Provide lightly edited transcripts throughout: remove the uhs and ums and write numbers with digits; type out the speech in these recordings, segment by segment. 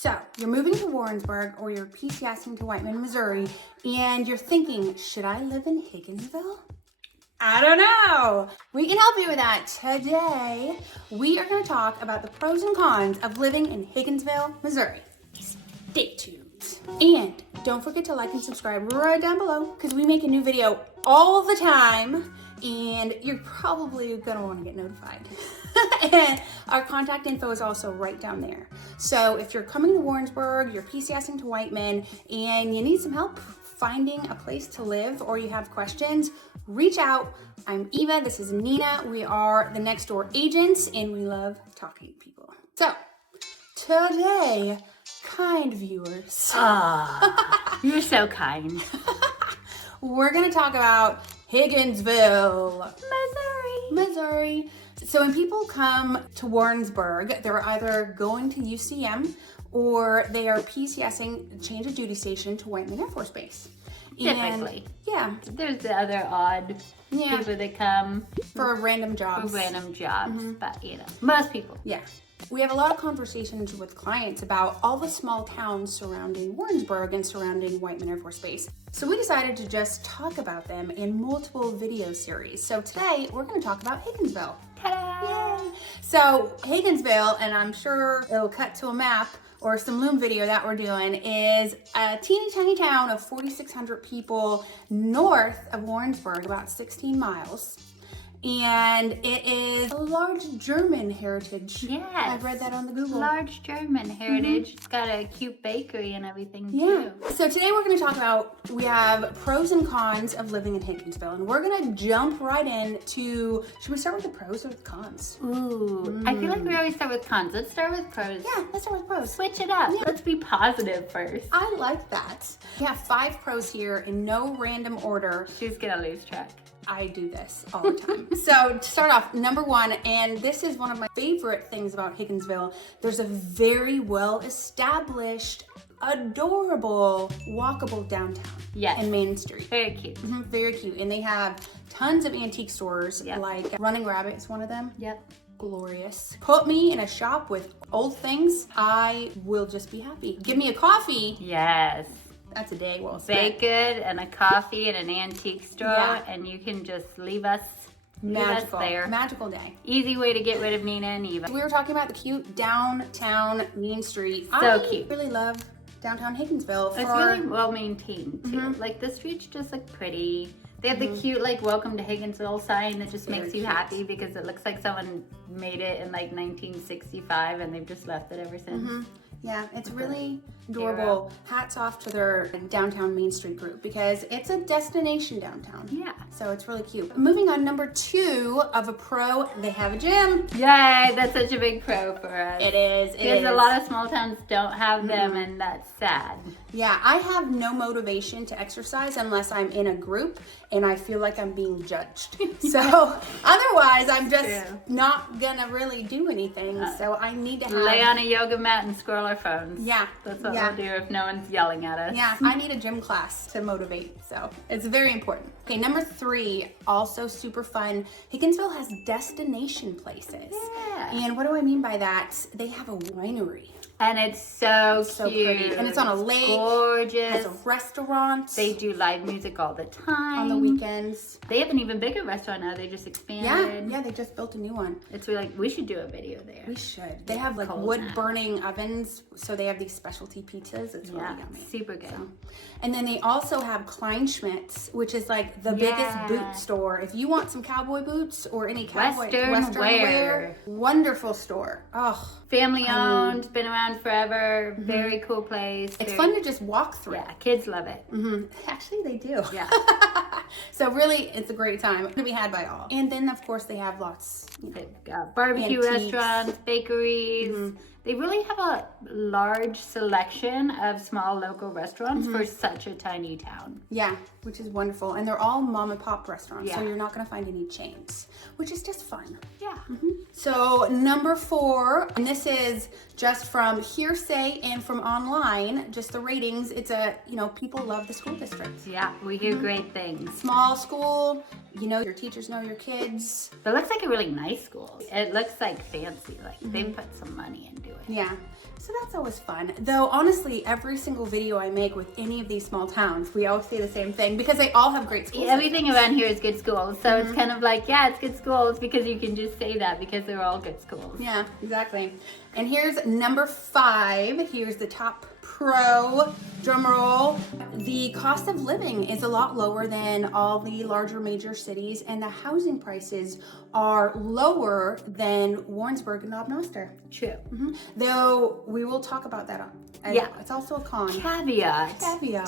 So, you're moving to Warrensburg or you're PCSing to Whiteman, Missouri, and you're thinking, should I live in Higginsville? I don't know. We can help you with that. Today, we are going to talk about the pros and cons of living in Higginsville, Missouri. Stay tuned. And don't forget to like and subscribe right down below because we make a new video all the time and you're probably going to want to get notified. And our contact info is also right down there. So if you're coming to Warrensburg, you're PCSing to Whiteman, and you need some help finding a place to live or you have questions, reach out. I'm Eva, this is Nina. We are the next door agents and we love talking to people. So today, kind viewers. You're so kind. We're gonna talk about Higginsville, Missouri. So when people come to Warrensburg, they're either going to UCM or they are PCSing, change of duty station to Whiteman Air Force Base. Typically. Yeah. There's the other odd people that come for random jobs. But most people. Yeah. We have a lot of conversations with clients about all the small towns surrounding Warrensburg and surrounding Whiteman Air Force Base. So we decided to just talk about them in multiple video series. So today we're going to talk about Higginsville. Ta-da! Yay! So Higginsville, and I'm sure it'll cut to a map or some Loom video that we're doing, is a teeny tiny town of 4,600 people north of Warrensburg, about 16 miles. And it is a large German heritage. Yes. I've read that on the Google. Large German heritage. It's got a cute bakery and everything Yeah. too. So today we're going to talk about, we have pros and cons of living in Higginsville. And we're going to jump right in to, should we start with the pros or the cons? Ooh. I feel like we always start with cons. Let's start with pros. Yeah, let's start with pros. Switch it up. Yeah. Let's be positive first. I like that. We have 5 pros here in no random order. She's gonna lose track. I do this all the time. So to start off, number 1, and this is one of my favorite things about Higginsville, there's a very well established, adorable, walkable downtown. Yes. And Main Street. Very cute. Very cute. And they have tons of antique stores, Yep. like Running Rabbit is one of them. Yep. Glorious. Put me in a shop with old things, I will just be happy. Give me a coffee. Yes. That's a day well spent. Bake good and a coffee at an antique store, Yeah. and you can just leave us Magical. there. Magical day. Easy way to get rid of Nina and Eva. We were talking about the cute downtown Main Street. So I cute. really love downtown Higginsville. It's really well maintained too. Like the streets just look pretty. They have the cute like "Welcome to Higginsville" sign that just makes you happy because it looks like someone made it in like 1965 and they've just left it ever since. Yeah, it's really adorable. Hats off to their downtown Main Street group because it's a destination downtown. Yeah. So it's really cute. Moving on, number 2 of a pro, they have a gym. Yay, that's such a big pro for us. It is. Because a lot of small towns don't have them and that's sad. Yeah, I have no motivation to exercise unless I'm in a group and I feel like I'm being judged. So otherwise, I'm just not gonna really do anything. So I need to have... Lay on a yoga mat and scroll our phones. Yeah. That's what we'll do if no one's yelling at us. Yeah, I need a gym class to motivate, so it's very important. Okay, number 3, also super fun. Higginsville has destination places. Yeah. And what do I mean by that? They have a winery. And it's so cute. Pretty. And it's on a lake. Gorgeous. It has a restaurant. They do live music all the time. On the weekends. They have an even bigger restaurant now. They just expanded. Yeah, they just built a new one. It's really like, we should do a video there. We should. They have like wood burning ovens, so they have these specialty pizzas. It's really yummy. Super good. So. And then they also have Kleinschmidt's, which is like the biggest boot store. If you want some cowboy boots or any cowboy Western wear, wonderful store. Oh, family owned, been around forever. Very cool place. It's fun to just walk through. Yeah, kids love it. Actually, they do. Yeah. So really, it's a great time to be had by all. And then, of course, they have lots. They've got barbecue antiques. Restaurants, bakeries. They really have a large selection of small local restaurants for such a tiny town. Yeah, which is wonderful. And they're all mom and pop restaurants, so Yeah. you're not going to find any chains, which is just fun. Yeah. So number 4, and this is just from hearsay and from online, just the ratings. It's a, people love the school district. Yeah, we hear great things. Small school, your teachers know your kids. It looks like a really nice school. It looks like fancy, like they put some money into it. Yeah. So that's always fun. Though honestly, every single video I make with any of these small towns, we all say the same thing because they all have great schools. Everything around here is good schools. So it's kind of like, yeah, it's good schools because you can just say that because they're all good schools. Yeah, exactly. And here's number 5. Here's the top pro, drum roll. The cost of living is a lot lower than all the larger major cities, and the housing prices are lower than Warrensburg and Knob-Noster. True. Though we will talk about that. Yeah. It's also a con. Caveat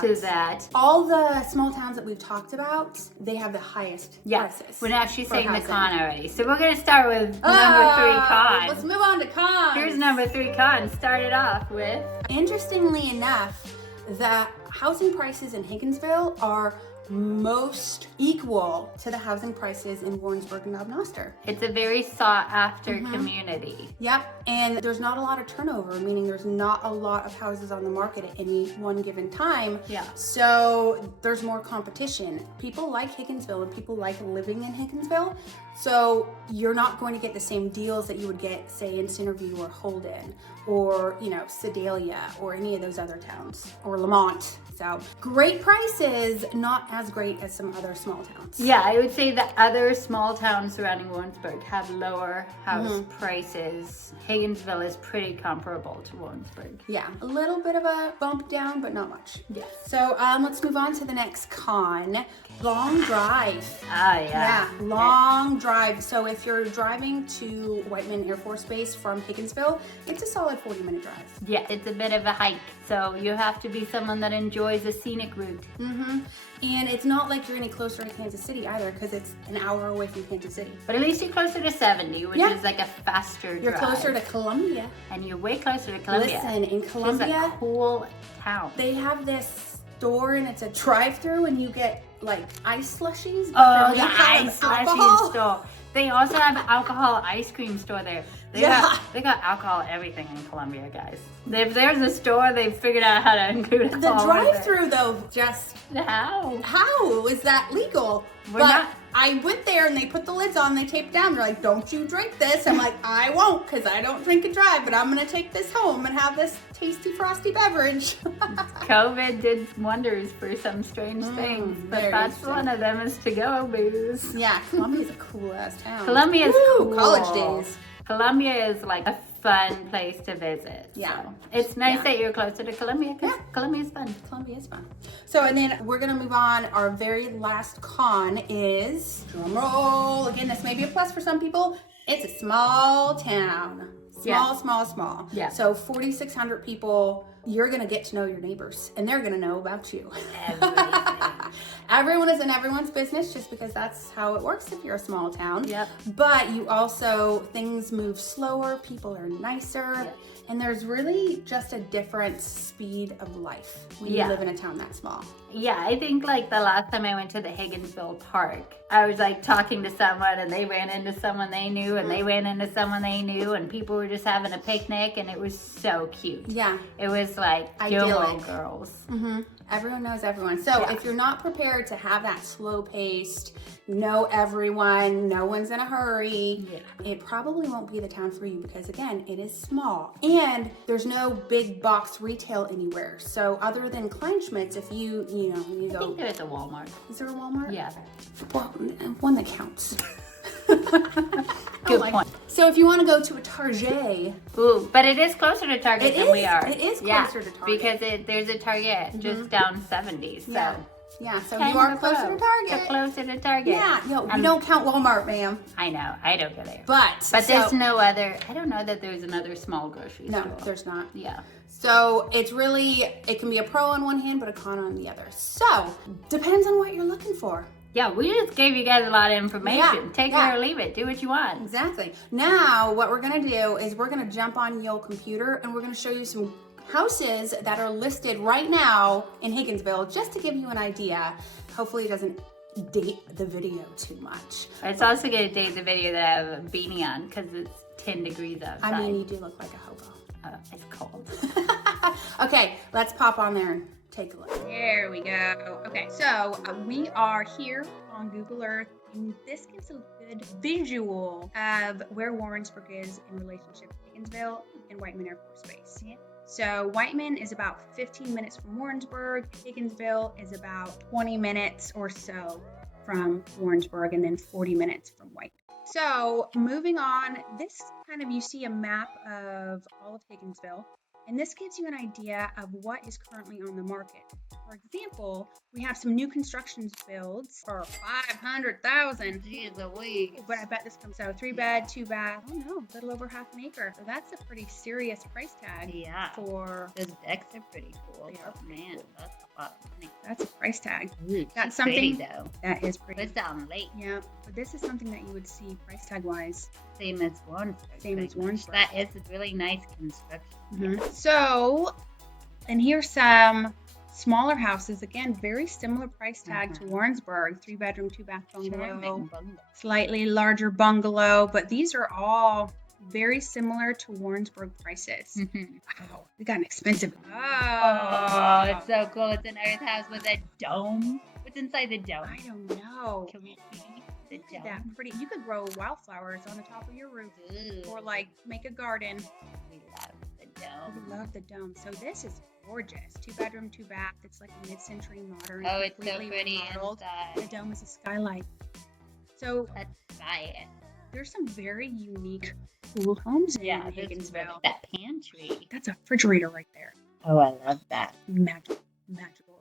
to that. All the small towns that we've talked about, they have the highest prices. We're actually for saying the housing. con already. So we're going to start with number 3 con. Let's move on to cons. Here's number 3 con. Started off with... Interestingly enough, the housing prices in Higginsville are most equal to the housing prices in Warrensburg and Knob-Noster. It's a very sought after community. Yep, and there's not a lot of turnover, meaning there's not a lot of houses on the market at any one given time. Yeah. So there's more competition. People like Higginsville and people like living in Higginsville. So you're not going to get the same deals that you would get, say, in Centerview or Holden or, Sedalia or any of those other towns, or Lamont. So great prices, not as great as some other small towns. Yeah, I would say the other small towns surrounding Warrensburg have lower house prices. Higginsville is pretty comparable to Warrensburg. Yeah, a little bit of a bump down, but not much. Yes. So let's move on to the next con. Long drive. Ah, yeah. Yeah, long drive. So if you're driving to Whiteman Air Force Base from Higginsville, it's a solid 40-minute drive. Yeah, it's a bit of a hike. So you have to be someone that enjoys a scenic route. And it's not like you're any closer to Kansas City either, because it's an hour away from Kansas City. But at least you're closer to 70, which Yeah. is like a faster You're drive. closer to Columbia. And you're way closer to Columbia. Listen, in It's Columbia, a cool town. they have this store and it's a drive-through and you get like ice slushies. Oh, They the have ice alcohol. slushy store. They also have an alcohol ice cream store there. They got alcohol everything in Columbia, guys. If there's a store, they've figured out how to include The alcohol with it. drive-through though, just how is that legal? I went there and they put the lids on, they taped down. They're like, don't you drink this. I'm like, I won't, because I don't drink and drive, but I'm going to take this home and have this tasty, frosty beverage. COVID did wonders for some strange things, but very that's strange. one of them is to-go booze. Yeah, Columbia's a cool-ass town. Columbia is Woo, cool. college days. Columbia is like a fun place to visit. Yeah. So it's nice that you're closer to Columbia because Columbia is fun. Columbia is fun. So, and then we're going to move on. Our very last con is, drum roll. Again, this may be a plus for some people. It's a small town. Small. Yeah. So 4,600 people. You're going to get to know your neighbors and they're going to know about you. Everyone is in everyone's business just because that's how it works if you're a small town. Yep. But you also, things move slower, people are nicer, and there's really just a different speed of life when you live in a town that small. Yeah, I think like the last time I went to the Higginsville Park, I was like talking to someone and they ran into someone they knew and they ran into someone they knew and people were just having a picnic and it was so cute. Yeah. It was like Gilmore Girls. Everyone knows everyone. So if you're not prepared to have that slow-paced, know everyone, no one's in a hurry, it probably won't be the town for you because again, it is small and there's no big box retail anywhere. So other than Kleinschmidt's, if you go, I think there's a Walmart. Is there a Walmart? Yeah. Well, one that counts. Good point. So if you want to go to a Target, Ooh, but it is closer to Target than we are. It is closer to Target. Because there's a Target just down 70. So yeah. So you are closer to Target. Closer to Target. Yeah. We don't count Walmart, ma'am. I know. I don't go there. But there's no other. I don't know that there's another small grocery store. No, there's not. Yeah. So it can be a pro on one hand, but a con on the other. So depends on what you're looking for. Yeah, we just gave you guys a lot of information. Take it or leave it. Do what you want. Exactly. Now, what we're going to do is we're going to jump on your computer and we're going to show you some houses that are listed right now in Higginsville, just to give you an idea. Hopefully it doesn't date the video too much. It's also going to date the video that I have a beanie on because it's 10 degrees outside. I mean, you do look like a hobo. It's cold. Okay, let's pop on there and take a look. There we go. Okay, so we are here on Google Earth, and this gives a good visual of where Warrensburg is in relationship to Higginsville and Whiteman Air Force Base. Yeah. So Whiteman is about 15 minutes from Warrensburg. Higginsville is about 20 minutes or so from Warrensburg, and then 40 minutes from Whiteman. So moving on, this kind of, you see a map of all of Higginsville, and this gives you an idea of what is currently on the market. For example, we have some new construction builds for $500,000. Jeez Louise. But I bet this comes out 3 bed, 2 bath. Oh no, a little over half an acre. So that's a pretty serious price tag. Yeah. For those decks are pretty cool. They are pretty Man, cool. that's a lot of money. That's a price tag. Ooh, That's something something though. that is pretty. It's down late. Yeah, but this is something that you would see price tag wise. Same as Warrensburg. Same as pretty much. Warrensburg. That is a really nice construction. Mm-hmm. So, and here's some smaller houses. Again, very similar price tag to Warrensburg. 3 bedroom, 2 bath bungalow. Charming. Slightly larger bungalow, but these are all very similar to Warrensburg prices. Mm-hmm. Wow, we got an expensive. Oh, it's so cool. It's an earth house with a dome. What's inside the dome? I don't know. Can we see the Look at dome? that pretty. You could grow wildflowers on the top of your roof, Ooh, or like make a garden. we love the I dome. love the dome. So this is gorgeous. 2 bedroom, 2 bath. It's like a mid-century modern. Oh, it's so completely pretty remodeled. The inside. dome is a skylight. So Let's buy it. there's some very unique, cool homes in Yeah, this is Higginsville. that pantry. That's a refrigerator right there. Oh, I love that. Magical.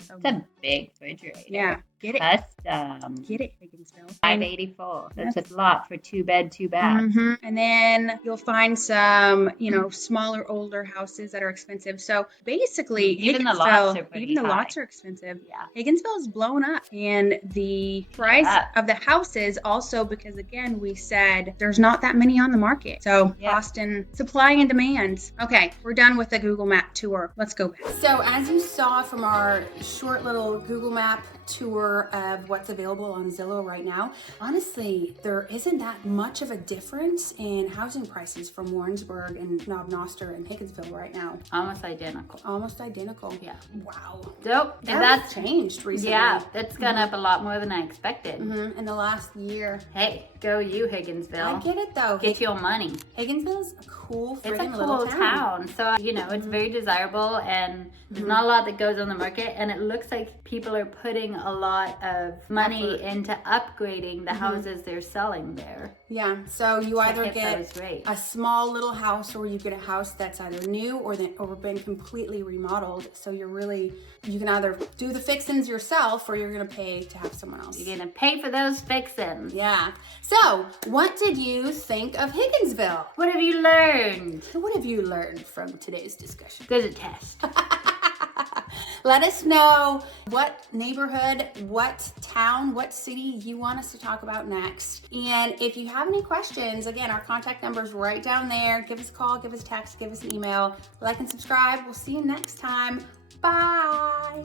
So It's a big refrigerator. yeah, get it. Custom. Get it, Higginsville. $584. That's a lot for 2 bed, 2 bath. Mhm. And then you'll find some, smaller, older houses that are expensive. So basically, Even the Higginsville, lots are pretty even the high. lots are expensive. Yeah. Higginsville is blown up, and the price of the houses also, because again, we said there's not that many on the market. So Yeah. Austin, supply and demand. Okay, we're done with the Google Map tour. Let's go back. So as you saw from our short little Google Map tour of what's available on Zillow right now, honestly, there isn't that much of a difference in housing prices from Warrensburg and Knob Noster and Higginsville right now. Almost identical. Almost identical. Yeah. Wow. Nope. And That's changed recently. yeah, that's gone up a lot more than I expected. In the last year. Hey, go you, Higginsville. I get it though. Get your money. Higginsville's a cool It's a friggin' cool little town. So, it's very desirable, and there's not a lot that goes on the market, and it looks like people are putting a lot of money into upgrading the houses they're selling there. Yeah, so you either hit get those rates. a small little house, or you get a house that's either new or been completely remodeled. So you can either do the fixings yourself, or you're gonna pay to have someone else. You're gonna pay for those fixings. Yeah. So what did you think of Higginsville? What have you learned? What have you learned from today's discussion? There's a test. Let us know what neighborhood, what town, what city you want us to talk about next. And if you have any questions, again, our contact number is right down there. Give us a call, give us a text, give us an email. Like and subscribe. We'll see you next time. Bye.